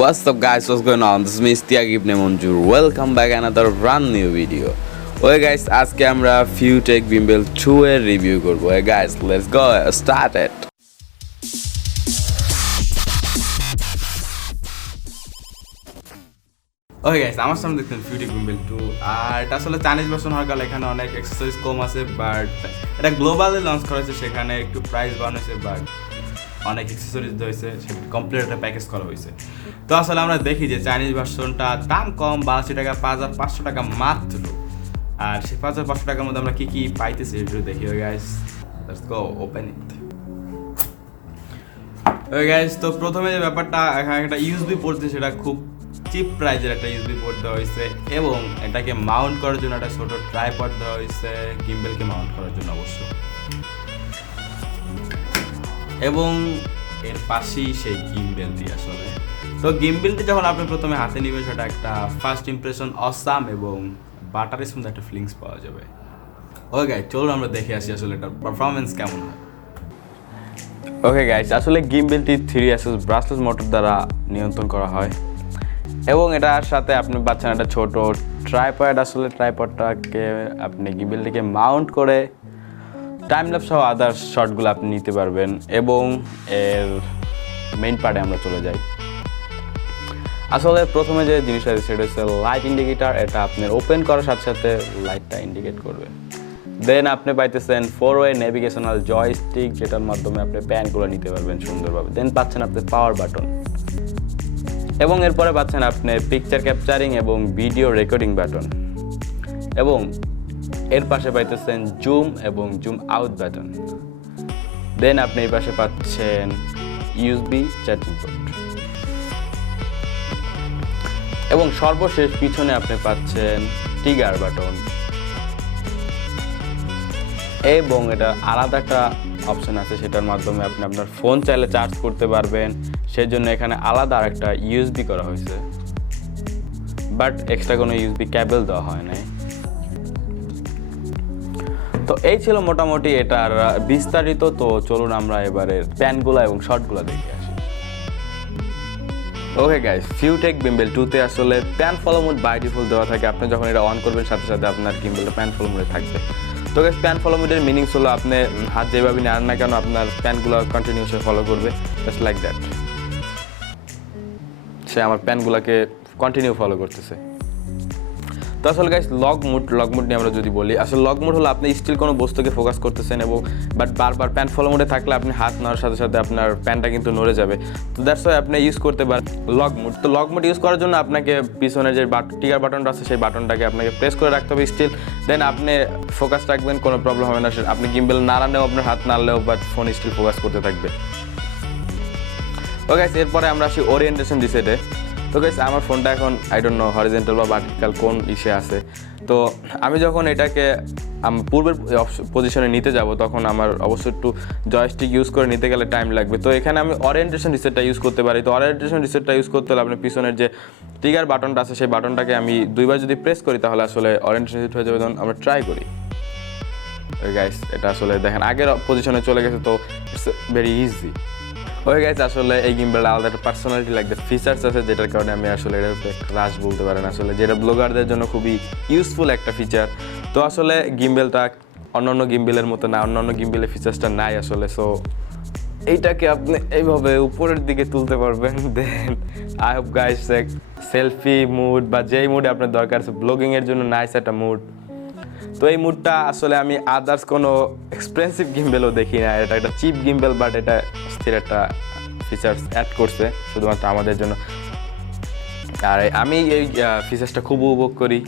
What's up guys, what's going on? This is me Istiaq Ibn Monjur. Welcome back another brand new video. Okay guys, আজকে আমরা Feiyu Vimble 2 এর review করব. Hey guys, let's go start it. Okay guys, আমার সামনে দেখতেন Feiyu Vimble 2 আর এটা আসলে Chinese version হওয়ার কারণে এখানে অনেক অ্যাকসেসরিজ কম আছে, বাট এটা গ্লোবালি লঞ্চ করা হয়েছে, সেখানে একটু প্রাইস বাড়ানো বাট অনেক অ্যাকসেসরিজ হয়েছে, সেটা কমপ্লিট একটা প্যাকেজ করা হয়েছে। তো আসলে আমরা দেখি যে চাইনিজ ভার্সনটা দাম কম, 82 টাকা, 5500 টাকা মাত্র। আর সেই 5500 টাকার মধ্যে আমরা কি কি পাইতেছি একটু দেখি। Guys let's go open it. Okay guys, তো প্রথমে যে ব্যাপারটা, এখানে একটা ইউএসবি পোর্ট দিয়ে, সেটা খুব চিপ প্রাইজের একটা ইউএসবি পোর্ট দেওয়া হয়েছে, এবং এটাকে মাউন্ট করার জন্য একটা ছোট ট্রাইপড দেওয়া হয়েছে, গিম্বেলকে মাউন্ট করার জন্য অবশ্য। এবং এর পাশেই সেই গিম্বেলটি আসলে। তো গিম্বেলটি যখন আপনি প্রথমে হাতে নেবেন, সেটা একটা ফার্স্ট ইমপ্রেশন অসাম এবং বাটারের সুন্দর একটা ফিলিংস পাওয়া যাবে। ওকে গাইস, চলুন আমরা দেখে আসি আসলে এটার পারফরমেন্স কেমন হয়। ওকে গাইস, আসলে গিম্বেলটি 3 অ্যাক্সিস ব্রাসলেস মোটর দ্বারা নিয়ন্ত্রণ করা হয়, এবং এটার সাথে আপনি পাচ্ছেন একটা ছোট ট্রাইপড। আসলে ট্রাইপডটাকে আপনি গিম্বেলটিকে মাউন্ট করে টাইম ল্যাপস সহ আদার শটগুলো আপনি নিতে পারবেন। এবং এর মেইন পার্টে আমরা চলে যাই। আসলে প্রথমে যে জিনিসটা আছে সেটা হচ্ছে লাইট ইন্ডিকেটার। এটা আপনি ওপেন করার সাথে সাথে লাইটটা ইন্ডিকেট করবে। দেন আপনি পাইতেছেন 4-way নেভিগেশনাল জয়স্টিক, যেটার মাধ্যমে আপনি প্যানগুলো নিতে পারবেন সুন্দরভাবে। দেন পাচ্ছেন আপনি পাওয়ার বাটন, এবং এরপরে পাচ্ছেন আপনি পিকচার ক্যাপচারিং এবং ভিডিও রেকর্ডিং বাটন, এবং এর পাশে পাইতেছেন জুম এবং জুম আউট বাটন। দেন আপনি এই পাশে পাচ্ছেন ইউএসবি চার্জিং পোর্ট, এবং সর্বশেষ পিছনে আপনি পাচ্ছেন ট্রিগার বাটন, এবং এটা আলাদা একটা অপশন আছে, সেটার মাধ্যমে আপনি আপনার ফোন চাইলে চার্জ করতে পারবেন। সেই জন্য এখানে আলাদা একটা ইউএসবি করা হয়েছে, বাট এক্সট্রা কোনো ইউএসবি কেবল দেওয়া হয় নাই। তো এই ছিল মোটামুটি এটার বিস্তারিত। তো চলুন আমরা এবারে প্যানগুলো এবং শটগুলো দেখে আসি। ওকে গাইস, Feiyu Vimble 2 তে আসলে pan follow mode by default দেওয়া থাকে। আপনি যখন এটা অন করবেন, সাথে সাথে আপনার গিম্বেলটা প্যান ফলো মোডে থাকবে। তো গাইস, প্যান ফলো মোডের মিনিংস হলো আপনি হাত যেভাবে নেন না কেন, আপনার প্যানগুলো কন্টিনিউসলি ফলো করবে, জাস্ট লাইক দ্যাট। সে আমার প্যানগুলোকে কন্টিনিউ ফলো করতেছে। তো আসলে গাইস, লগ মুড নিয়ে আমরা যদি বলি, আসলে লগ মুড হলো আপনি স্টিল কোনো বস্তুকে ফোকাস করতেছেন, এবং বাট বারবার প্যান ফলো মোডে থাকলে আপনি হাত নেওয়ার সাথে সাথে আপনার প্যানটা কিন্তু নড়ে যাবে। তো দ্যাটস ওয়াই আপনি ইউজ করতে পারেন লগ মুড। তো লগ মুড ইউজ করার জন্য আপনাকে পিছনে যে ট্রিগার বাটনটা আছে, সেই বাটনটাকে আপনাকে প্রেস করে রাখতে হবে স্টিল। দেন আপনি ফোকাস রাখবেন, কোনো প্রবলেম হবে না। আপনি গিম্বেল নাড়ালেও, আপনার হাত নাড়লেও, বাট ফোন স্টিল ফোকাস করতে থাকবে। ওকে গাইস, এরপরে আমরা আসি ওরিয়েন্টেশন রিসেটে। তো গাইস, আমার ফোনটা এখন আই ডোন্ট নো হরিজন্টাল বা ভার্টিক্যাল কোন ইসে আছে। তো আমি যখন এটাকে পূর্বের পজিশনে নিতে যাব, তখন আমার অবশ্যই একটু জয়স্টিক ইউজ করে নিতে গেলে টাইম লাগবে। তো এখানে আমি ওরিয়েন্টেশন রিসেটটা ইউজ করতে পারি। তো ওরিয়েন্টেশন রিসেটটা ইউজ করতে হলে আপনার পিছনের যে ট্রিগার বাটনটা আছে, সেই বাটনটাকে আমি 2বার যদি প্রেস করি, তাহলে আসলে ওরিয়েন্টেশন রিসেট হয়ে যাবে। তখন আমরা ট্রাই করি। গাইস, এটা আসলে দেখেন আগের পজিশনে চলে গেছে, তো it's very easy. Okay guys, আসলে এই গিম্বেল আলাদা একটা পার্সোনালিটি লাগবে, ফিচার্স আছে, যেটার কারণে আমি আসলে এটার উপরে ক্রাশ বলতে পারেন, আসলে যেটা ব্লগারদের জন্য খুবই ইউজফুল একটা ফিচার। তো আসলে গিম্বেলটা অন্যান্য গিম্বেলের মতো না, অন্যান্য গিম্বেলের ফিচার্সটা নাই আসলে। সো এইটাকে আপনি এইভাবে উপরের দিকে তুলতে পারবেন। Then I hope guys, selfie mood বা যেই মুডে আপনার দরকার আছে, ব্লগিংয়ের জন্য নাইস একটা মুড। তো এই মুডটা আসলে আমি আদার্স কোনো এক্সপেন্সিভ গিম্বেলও দেখি না। এটা একটা চিপ গিম্বেল, বাট এটা স্থির একটা ফিচার্স অ্যাড করছে শুধুমাত্র আমাদের জন্য। আর আমি এই ফিচার্সটা খুব উপভোগ করি।